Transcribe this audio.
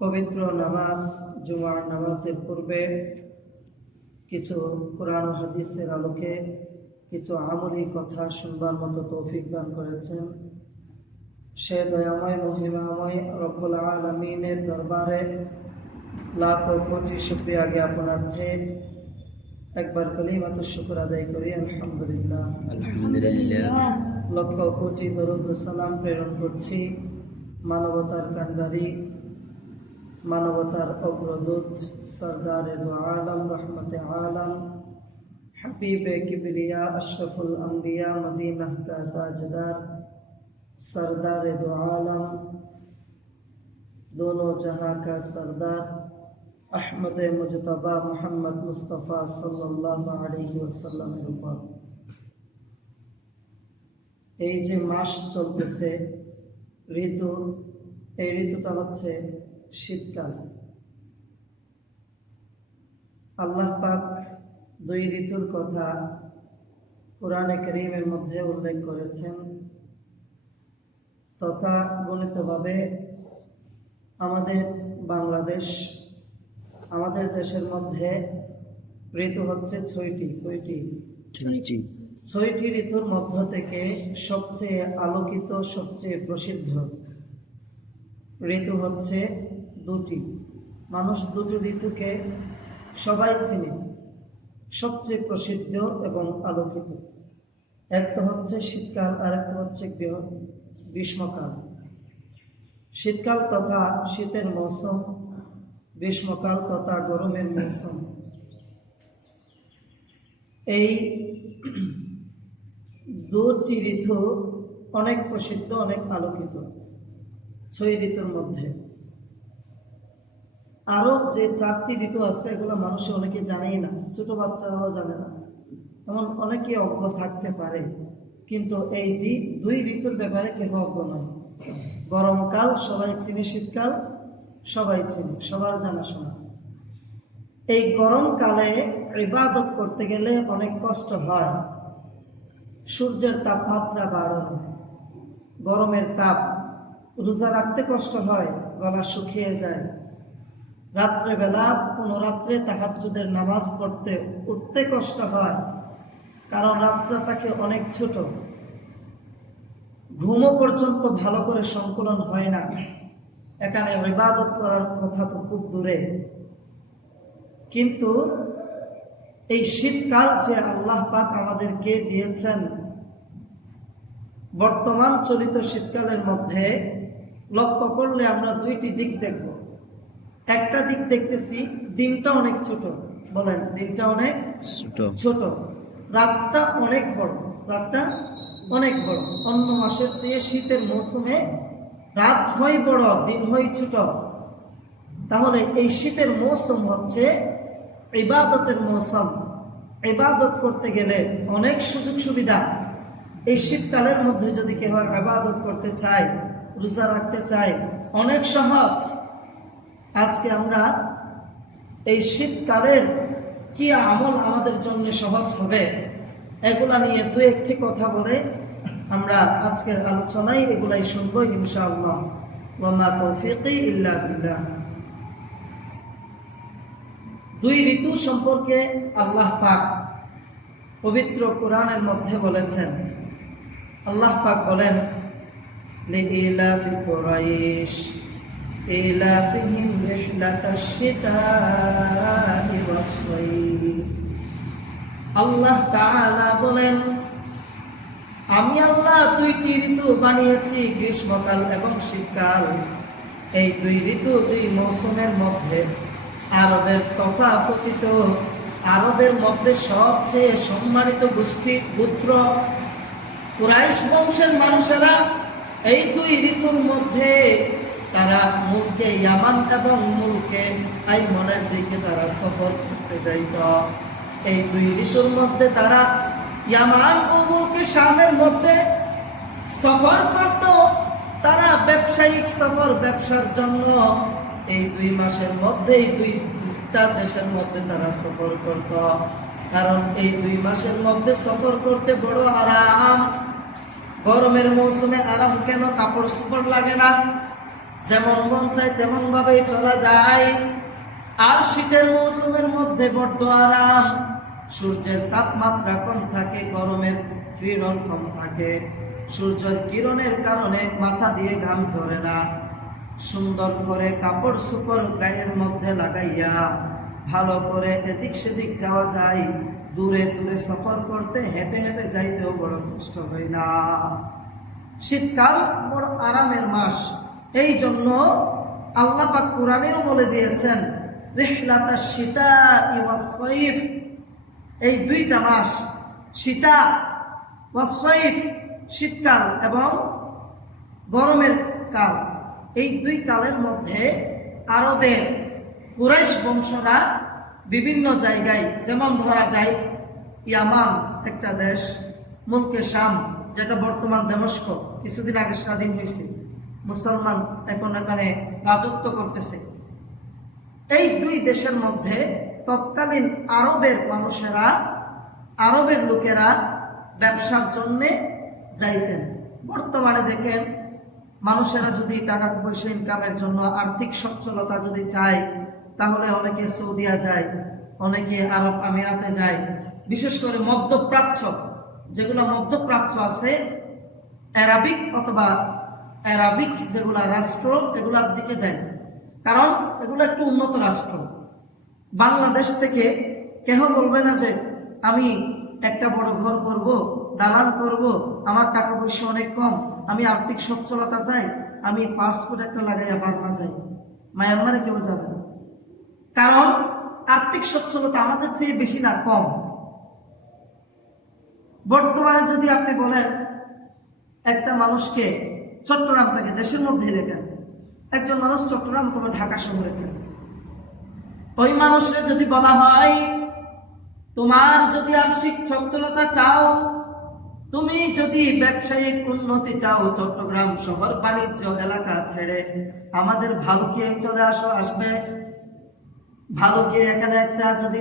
পবিত্র নামাজ জুমার নামাজের পূর্বে কিছু কোরআন ও হাদিসের আলোকে কিছু আমলি কথা শুনবার মতো তৌফিক দান করেছেন। সে দয়াময় মহিমাময় রব্বুল আলামিনের দরবারে লাখ কোটি শুকরিয়া জ্ঞাপনার্থে একবার কালিমাতুশ শুকর আদায় করি। আলহামদুলিল্লাহ। লক্ষ কোটি দরুদ ও সালাম প্রেরণ করছি মানবতার কান্ডারি, মানবতার অগ্রদূত, সরদারে দো আলম, রহমতে আলম, হাবিবে কিবরিয়া, আশরফুল আম্বিয়া, মদিনাহ কা তাজদার, सरदारे दो आलम, दोनों जहां का सरदार अहमद मुजतबा मोहम्मद मुस्तफ़ा सल्लल्लाहु अलैहि वसल्लमेर উপর এই যে মাস চলতেছে ঋতু, এই ঋতুটা হচ্ছে শীতকাল। আল্লাহ পাক দুই ঋতুর কথা কোরআনে কারীমের মধ্যে উল্লেখ করেছেন। তথা গণিতভাবে আমাদের বাংলাদেশ, আমাদের দেশের মধ্যে ঋতু হচ্ছে ছয়টি। ছয়টি ঋতুর মধ্য থেকে সবচেয়ে আলোকিত, সবচেয়ে প্রসিদ্ধ ঋতু হচ্ছে দুটি। মানুষ দুটো ঋতুকে সবাই চিনে, সবচেয়ে প্রসিদ্ধ এবং আলোকিত। একটা হচ্ছে শীতকাল আর একটা হচ্ছে গ্রীষ্মকাল। শীতকাল তথা শীতের মৌসুম, গ্রীষ্মকাল তথা গরমের মৌসুম। এই দুটি ঋতু অনেক প্রসিদ্ধ, অনেক আলোকিত ছয় ঋতুর মধ্যে। আরো যে চারটি ঋতু আছে এগুলো মানুষ অনেকে জানেই না, ছোট বাচ্চারাও জানে না, এমন অনেকে অজ্ঞ থাকতে পারে। কিন্তু এই দুই ঋতুর ব্যাপারে কেউ অজ্ঞ নয়। গরমকাল সবাই চিনি, শীতকাল সবাই চিনি, সবার জানাশোনা। এই গরমকালে ইবাদত করতে গেলে অনেক কষ্ট হয়। সূর্যের তাপমাত্রা বাড়ানো, গরমের তাপ, রোজা রাখতে কষ্ট হয়, গলা শুকিয়ে যায়। রাত্রেবেলা কোনো রাত্রে তাহাজ্জুদের নামাজ পড়তে উঠতে কষ্ট হয়, কারণ রাতটা তাকে অনেক ছোট। ঘুমও পর্যন্ত ভালো করে সংকলন হয় না। এখানে ইবাদত করার কথা তো খুব দূরে। কিন্তু এই শীতকাল যে আল্লাহ পাক আমাদেরকে দিয়েছেন, বর্তমান চলিত শীতকালের মধ্যে লক্ষ্য করলে আমরা দুইটি দিক দেখব। একটা দিক দেখতেছি দিনটা অনেক ছোট, বলেন দিনটা অনেক ছোট, রাতটা অনেক বড়, রাতটা অনেক বড়। অন্য মাসের চেয়ে শীতের মৌসুমে রাত হয় বড়, দিন হয় ছোট। তাহলে এই শীতের মৌসুম হচ্ছে ইবাদতের মৌসুম। ইবাদত করতে গেলে অনেক সুযোগ সুবিধা। এই শীতকালের মধ্যে যদি কেউ ইবাদত করতে চায়, রোজা রাখতে চায়, অনেক সহজ। আজকে আমরা এই শীতকালের কি আমল আমাদের জন্য সহজ হবে এগুলা নিয়ে দু একটি কথা বলে আমরা আজকের আলোচনায় এগুলাই শুনবো ইনশাআল্লাহ। ওয়া মা তৌফিকি ইল্লা বিল্লাহ। দুই ঋতু সম্পর্কে আল্লাহ পাক পবিত্র কোরআনের মধ্যে বলেছেন। আল্লাহ পাক বলেন, লিইলাফি কুরাইশ ইলাফিহিম রিহলাতাশ শিতাই ওয়াস সাইফ। আল্লাহ তাআলা বলেন, আমি আল্লাহ দুইটি ঋতু বানিয়েছি, গ্রীষ্মকাল এবং শীতকাল। এই দুই ঋতু, দুই মৌসুমের মধ্যে আরবের তথাকথিত আরবের মধ্যে সবচেয়ে সম্মানিত গোষ্ঠী গোত্র কুরাইশ বংশের মানুষেরা এই দুই ঋতুর মধ্যে তারা মুলকে ইয়ামান এবং মুলকে আইমনের দিকে তারা সফর করতে যাইত। এই দুই ঋতুর মধ্যে তারা ইয়ামান ও মুলকে শামের মধ্যে সফর করত। তারা ব্যবসায়িক সফর, ব্যবসার জন্য এই 2 মাসের মধ্যে এই দুইটা দেশের মধ্যে তারা সফর করত। কারণ এই 2 মাসের মধ্যে সফর করতে বড় আরাম। গরমের মৌসুমে আরাম কেন? কাপড় চোপড় লাগে না, যেমন মন চায় তেমন ভাবেই চলা যায়। আর শীতের মৌসুমের মধ্যে বড্ড আরাম, সূর্যের তাপমাত্রা কম থাকে, গরমের কিরণ কম থাকে, সূর্যের কিরণের কারণে মাথা দিয়ে ঘাম ঝরে না। সুন্দর করে কাপড় চোপড় গায়ের মধ্যে লাগাইয়া ভালো করে এদিক সেদিক যাওয়া যায়। দূরে দূরে সফর করতে হেঁটে হেঁটে যাইতেও বড় কষ্ট হয় না। শীতকাল বড় আরামের মাস। এই জন্য আল্লাহ পাক কোরআনেও বলে দিয়েছেন রিহলাতাশ শিতাই ওয়াস সাইফ, এই দুইটা মাস শীতা ওয়াস সাইফ, শীতকাল এবং গরমের কাল, এই দুই কালের মধ্যে আরবের কুরাইশ বংশরা বিভিন্ন জায়গায়, যেমন ধরা যায় ইয়ামান একটা দেশ, মুলকে শাম যেটা বর্তমান দামেস্ক, কিছুদিন আগে স্বাধীন হয়েছে, মুসলমান এখন এখানে রাজত্ব করতেছে। এই দুই দেশের মধ্যে তৎকালীন আরবের মানুষেরা, আরবের লোকেরা ব্যবসার জন্যে যাইতেন। বর্তমানে দেখেন মানুষেরা যদি টাকা পয়সা ইনকামের জন্য আর্থিক সচ্ছলতা যদি চায়, তাহলে অনেকে সৌদিয়া যায়, অনেকে আরব আমিরাতে যায়। বিশেষ করে মধ্যপ্রাচ্য, যেগুলো মধ্যপ্রাচ্য আছে, অ্যারাবিক অথবা অ্যারাবিক যেগুলা রাষ্ট্র, এগুলার দিকে যায়, কারণ এগুলো একটু উন্নত রাষ্ট্র। বাংলাদেশ থেকে কেহ বলবে না যে আমি একটা বড় ঘর করব, দালান করব, আমার টাকা পয়সা অনেক কম, আমি আর্থিক সচ্ছলতা চাই, আমি পাসপোর্ট একটা লাগাইয়া বার্মা যাই। মায়ানমারে কেউ যাবে না, কারণ আর্থিক সচ্ছলতা আমাদের চেয়ে বেশি না, কম। বর্তমানে যদি আপনি বলেন একটা মানুষকে, চট্টগ্রাম থেকে, দেশের মধ্যেই দেখেন একজন মানুষ চট্টগ্রাম অথবা ঢাকা শহরে থাকে, ওই মানুষের যদি বলা হয় তোমার যদি আর্থিক সচ্ছলতা চাও, তুমি যদি ব্যবসায়িক উন্নতি চাও, চট্টগ্রাম শহর বাণিজ্য এলাকা ছেড়ে আমাদের ভালুকিয়ায় চলে আসো, আসবে। ভালুকিয়া এখানে একটা যদি